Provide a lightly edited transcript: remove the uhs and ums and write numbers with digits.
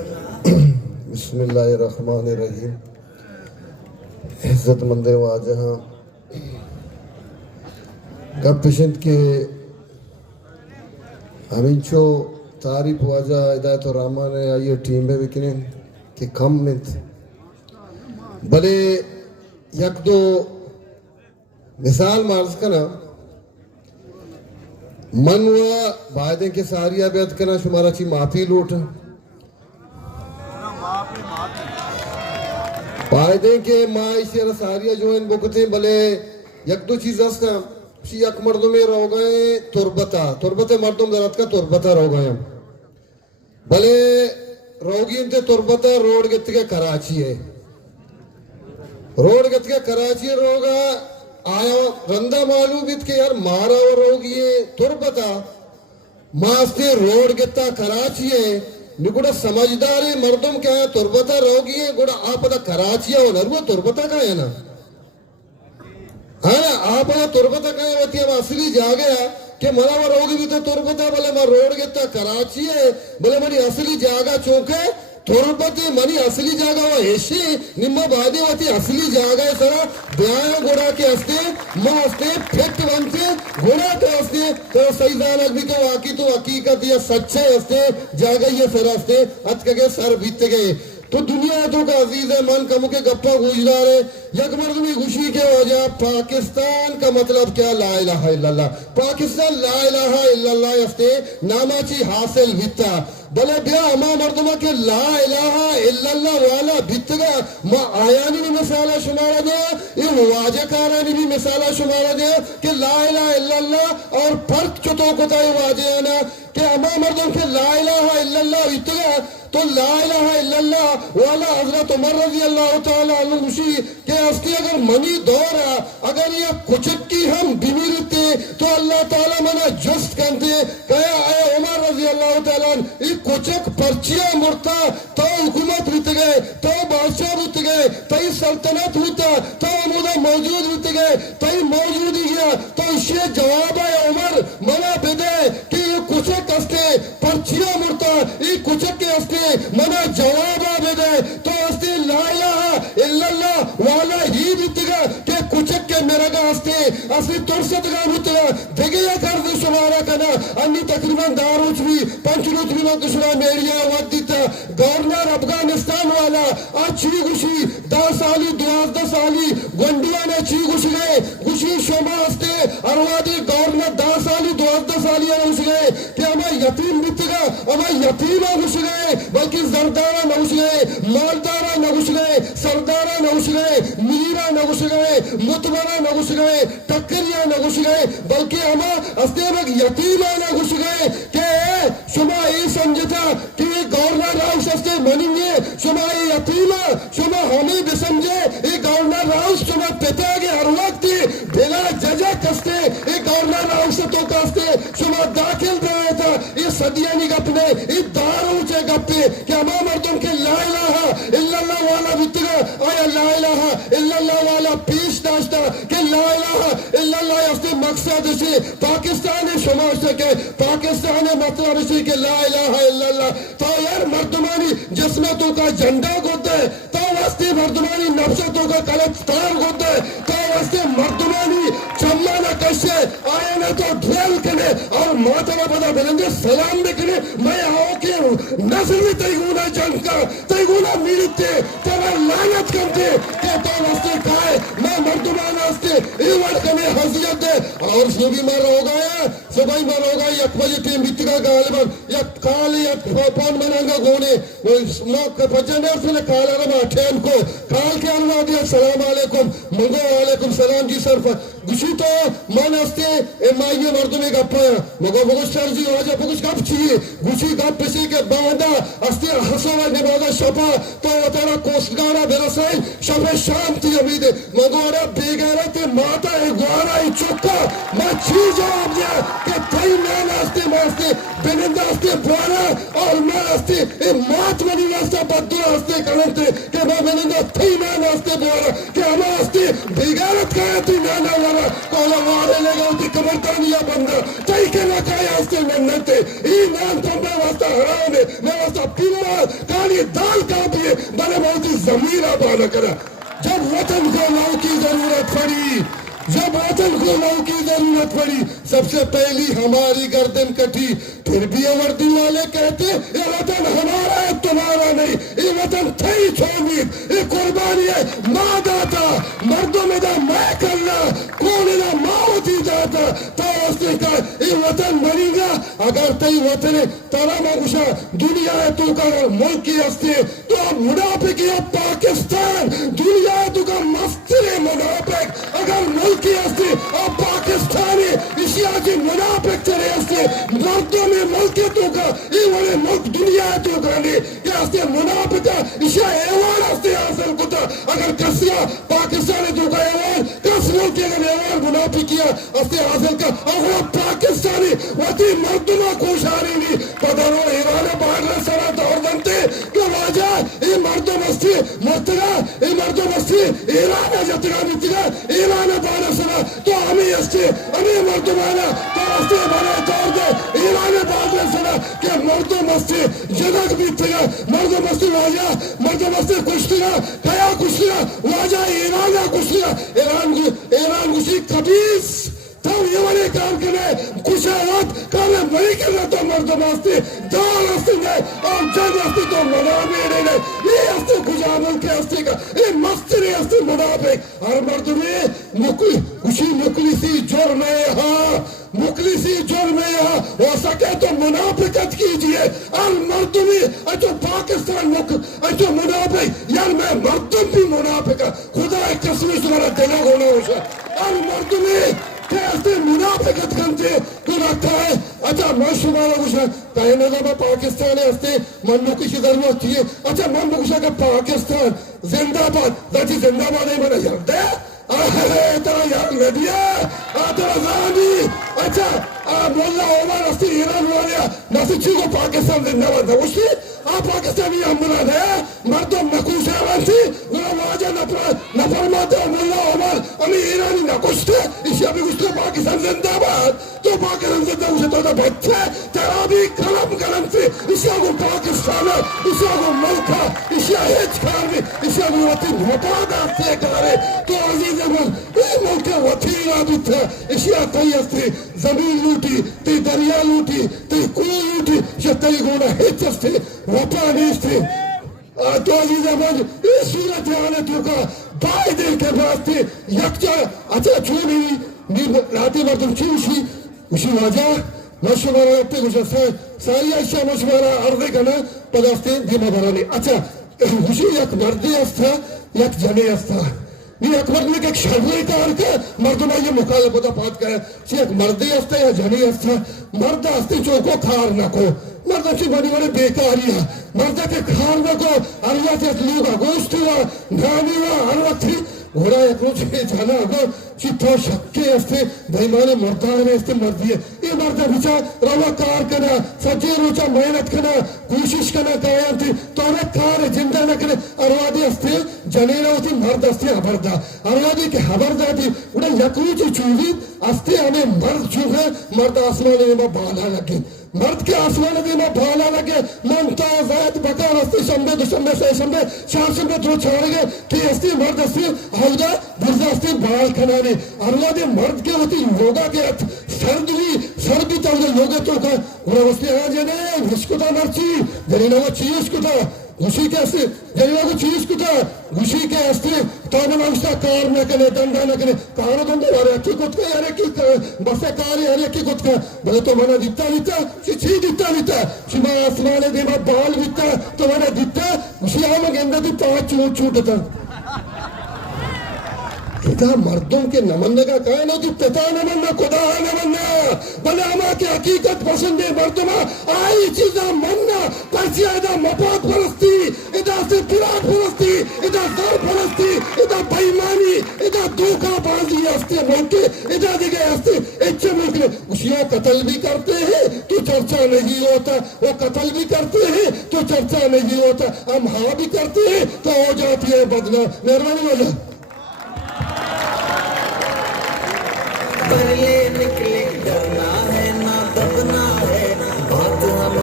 بسم اللہ الرحمن الرحیم. عزت مند واجہاں گپ پیشنت کے ہمینچو تعریف واجہ ہدایت الرحمن ہے آئیے ٹیم میں بکنیں کہ کم منت بلے یک دو مثال مارز کنا من و بائدیں کے ساریہ بیعت کنا شمارا چی معافی لوٹا بائدیں کے معاشی رساریہ جو ان بکتے بلے یک دو چیز ہستا شی یک مردوں میں رو گئے تربتا مردوں درات کا تربتا رو گئے بلے روگی انتے تربتا روڈ گت کے کراچی ہے روڈ گت کے کراچی روگا آیا رندہ معلوم بیت کہ یار مارا و روگی ہے تربتا ماستے روڈ گتا کراچی ہے نگوڑا سمجھداری مردم کیا ہے تربتا روگی ہے گوڑا آپا دا کراچی ہے ونرو تربتا کا ہے نا آپا تربتا کا ہے ہم اصلی جا گیا کہ منا وہ روگی بھی تو تربتا بلے میں روڈ گتا کراچی ہے بلے منی اصلی جاگا چونکہ تربتی منی اصلی جاگا وہ ایشی نمہ بادی واتی اصلی جاگا ہے سرا بیاں گوڑا کے ہستے ماں ہستے پھٹ بنتے گوڑا کے ہستے تو سیدانک بھی کہ واقعی تو حقیقت یا سچے ہستے جاگا یہ سر ہستے اتکا کے سر بیتے گئے تو دنیا تو کا عزیز ہے من کمو کے گپا گوشدار ہے یک مردمی خوشی کے وجہ پاکستان کا مطلب کیا لا الہ الا اللہ پاکستان لا الہ الا اللہ ہستے ناما چی حاصل بیتا بلے بیا اما مردمہ کے لا الہ الا اللہ والا بیتگا ما آیانی بھی مثالہ شمارا دیا یہ واجہ کارانی بھی مثالہ شمارا دیا کہ لا الہ الا اللہ اور فرق چطو کتا ہے واجہ آنا کہ اما مردم کے لا الہ الا اللہ بیتگا تو لا الہ الا اللہ والا حضرت عمر رضی اللہ تعالیٰ عنہ خوشی کہ اسکی اگر منی دورا اگر یہ کچکی ہم بیمیرتے تو اللہ تعالیٰ منا جست کرتے کہا اے عمر رضی اللہ تعالیٰ عنہ یہ کچک پرچیاں مرتا تو حکومت بیت گئے تو بادشاہ بیت گئے تو سلطنت ہوتا تو عمودہ موجود بیت گئے تو موجود ہی گیا تو اسی جواب ہے عمر منا بدے کہ یہ کچک استے پرچیاں مرتا یہ کچک کے استے منا جواب آبے دے تو استے لا الہ الا اللہ والا ہی بیتگا کہ کچک کے مرگا استے ترستگا بیتگا دگیا کر دے شمارا کنا انی تقریباً داروچ بھی پنچلوچ بھی وقت شما میڈیا وقت دیتا گورنر افغانستان والا آج چی گوشی 10 سالی 12 سالی گنڈوانا چی گوش گئے گوشی شما استے اروادی گورنر 10 سالی 12 سالی گوش گئے کہ ہمیں یتیم بیتگا ہمیں یتیم گوش گئے بلکہ زردارہ نوش گئے مالدارہ نوش گئے سردارہ نوش گئے میرہ نوش گئے متبرہ نوش گئے ٹکریہ نوش گئے بلکہ ہما استیبک یتیمہ نوش گئے کہ شما ای سمجھتا کہ گورنر راؤس استے منیے شما ای یتیمہ شما ہمیں بسمجھے ای گورنر راؤس شما پتا گے ہر وقت بلا ججا کستے ای گورنر راؤس تو کستے شما داخل رہے تھا ای صدیانی گپنے ای داروچے گپنے کہ ہمیں مردم کے لا الہ الا اللہ والا بیتگا آیا لا الہ الا اللہ والا پیش داشتا کہ لا الہ الا اللہ استے مقصد سے پاکستان شمار سکے پاکستان مطلب سے کہ لا الہ الا اللہ تو یار مردمانی جسمتوں کا جھنڈا گھوتا ہے تو واسطے مردمانی نفستوں کا کلچتار گھوتا ہے تو واسطے مردمانی چمانا کشے آئے نا تو ڈھیل کنے اور ماتمہ پدا بلندے سلام بکنے میں آؤ کے نظر میں تیگونا جنگ کا تیگونا میلتے تیگونا لانت کرتے کہ تو واسطے کھائے میں مردمان واسطے ایوڑ کنے حضیت دے اور صبح مر ہو گیا صبح مر ہو گیا یک بجے ٹیم بیتگا غالباً یک کالی یک پون منانگا گونے موقع پجنر سے کالا رما ٹھین کو کال کے انواع دیا السلام علیکم منگو علیکم سلام جی صرف گوشی تو من استے مائیے مردمی گا پایا مگو بگوش چرزی واجہ بگوش گپ چیئے گوشی گپ پسی کے باندہ استے حسوہ نبادہ شپا تو وطارہ کوسگارہ برسائی شپ شام تی امید مگو رہا بیگارہ تے ماتا اگوارہ چکا میں چیز جواب دیا کہ تئی میں ناستے ماستے بنندہ استے بوارا اور میں استے مات منی ناستا بدو استے کرنتے کہ میں بنندہ تئی میں ناستے بوارا کہ ہمیں استے بیگارت کہا تی میں نالا کولا وارے لے گا تی کمرتانیا بندہ تئی کے لکایا استے مننتے ای نام تو میں واسطہ حرام ہے میں واسطہ پیمار کالی دال کافی ہے بلے موتی ضمیر آبانا کرا جب وطن کو لو کی ضرورت پڑی جب وطن کو لو کی ضرورت پڑی سب سے پہلی ہماری گردن کٹی پھر بھی یہ وردی والے کہتے یہ وطن ہمارا ہے تمہارا نہیں یہ وطن تھئی چھوڑید یہ قربانی ہے ماں داتا مردوں میں دا میں کرنا کون دا ماں ہوتی داتا تو اس نے کہا یہ وطن بنی گا اگر تی وطن تارا مگوشا دنیا ہے تو کا ملک کی ہستی تو اب منافق ہے پاکستان دنیا ہے تو کا مفتر منافق اگر ملک کی ہستی اب پاکستانی اسی آجی منافق چلے ہستی مردوں میں ملکی تو کا یہ وڑے ملک دنیا ہے تو کرنے یہ ہستے منافقہ اسی ایوان ہستے حاصل کتا اگر کسیا پاکستانی تو کا ایوان کس ملکی اگر ایوان منافقیہ ہستے حاصل کا اگر پاکستانی وطی مردمہ کوشاری نہیں پدروں ایران باغر سرا دور دنتے کہ واجہ یہ مردم ہستے مرتگا یہ مردم ہستے ایران جتگا بیتگا ایران باغر سرا تو ہمیں ہستے ہمیں مردمانا تو ہستے بنے دور دے ایران باغر سرا کہ مردم ہستے جگہ بیتگا مردم ہستے واجہ مردم ہستے کشتگا کیا کشتگا واجہ ایران کشتگا ایران کشی خبیث تو یہ والے کام کرنے کچھ آوات کامیں بڑی کرنا تو مردم ہستے دار ہستے گئے اور جنگ ہستے تو منابع رہنے یہ ہستے کچھ عمل کے ہستے کا یہ مستری ہستے منابع ہر مردمی کچھی مکلیسی جرم یہاں مکلیسی جرم یہاں ہو سکے تو منافقت کیجئے اور مردمی اچھو پاکستان اچھو منافق یار میں مردم بھی منافقہ خدا ایک قسمی سمارا دلہ ہونا ہوشا اور مردمی کہتے منافقت کرتے تو رکھتا ہے اچھا میں شمارا کچھ ہے کہیں نظر میں پاکستان ہستے من میں کچھ ضرورت تھی اچھا من میں کچھ ہے کہ پاکستان زندہ باد ذاتی زندہ باد نہیں بنا جانتے ترا یار ندیا ترا زانی اچھا مولا عمر ہستے ایران والیا ناسی چیزوں پاکستان زندہ باد نوشتی پاکستانی ہمنا ہے مردم نکوش ایران تھی واجہ نفرماتے مولا عمر ہمیں ایرانی نکوشتے اسی ابھی کچھ پاکستان زندہ باد تو پاکستان زندہ اسے تو بچے تیرا بھی کلم سے اسی کو پاکستان اسی کو ملکہ اسی ہیچ کار بھی اسی کو وطی مطادات سے کرے تو عزیز احمد اے ملک وطی رابط ہے اسی آتائی ہستے زمین لوٹی تی دریا لوٹی تی کوئی لوٹی یہ تی گونا ہیچ ہستے وطا نیستے تو عزیز احمد اس صورت آنے تو کا بائی دل کے باستے یکجا اچھا چھوڑی راتی مردم چیوشی اسی واجہ مشمارا اپنے کچھ ساری اشیاء مشمارا عرضے کنا پداستے دیما برانی اچھا اسی یک مردی استا یک جنے استا یہ ایک مرد میں ایک شرعی کار کا مردمہ یہ مخالفت پات کرے ایک مردی استا یا جنے استا مرد استے چوکو کھار نہ کو مرد اچھی بڑی بڑی بیکاری ہے مرد کے کھار نہ کو اریات لوگا گوشت ہوا نانی ہوا ہر وقت ہی گھوڑا ایک روچ کے جانا اگر چی تو شکے استے بھائیمانے مردان میں استے مردی ہے یہ مردہ بچا روا کار کنا سجے روچا محنت کنا کوشش کنا قائم تھی تو انہیں کار جندہ نہ کنے اروادی استے جنینا ہوتی مرد استے حبردہ اروادی کے حبردہ تھی انہیں یکروچی چوزی استے ہمیں مرد چوکے مرد آسمانے میں بالا لگے مرد کے آسمانے میں بالا لگے ممتاز آیت بکار استے شمبے دو شمبے سے شمبے چار شمبے دو چھاڑ گئے کہ استے مرد استے حوضہ برزہ استے بال کھنانے اروادی مرد کے ہوتی یوگا کے سرد بھی تاوزے یوگا تو کا انہیں استے آجانے ہشکتا مرچی جنینا وہ چیز کتا گوشی کے استے جنینا وہ چیز کتا گوشی کے استے تانا استا کار نہ کنے دنڈا نہ کنے کارا دنڈا یارے اکی کت کا یارے کی بسے کاری یارے اکی کت کا بلے تو منا دیتا چی دیتا شما آسمانے دیما بال دیتا تو منا دیتا گوشی آمہ گندہ دی پانچ چھوٹتا خدا مردوں کے نمنہ کا کائنہ تو پتا نمنہ خدا نمنہ بلے ہما کے حقیقت پسند مردمہ آئی چیزہ منہ پرچی ایدہ مپاد پرستی ایدہ سے پراک پرستی ایدہ زر پرستی ایدہ بیمانی ایدہ دوکہ بازی ہستے ملکے ایدہ دیگے ہستے اچھے ملکے اسیوں قتل بھی کرتے ہیں تو چرچا نہیں ہوتا وہ قتل بھی کرتے ہیں تو چرچا نہیں ہوتا ہم ہاں بھی کرتے ہیں تو ہو جاتی ہے بدنہ مہربانی والا پرلے نکلے ڈرنا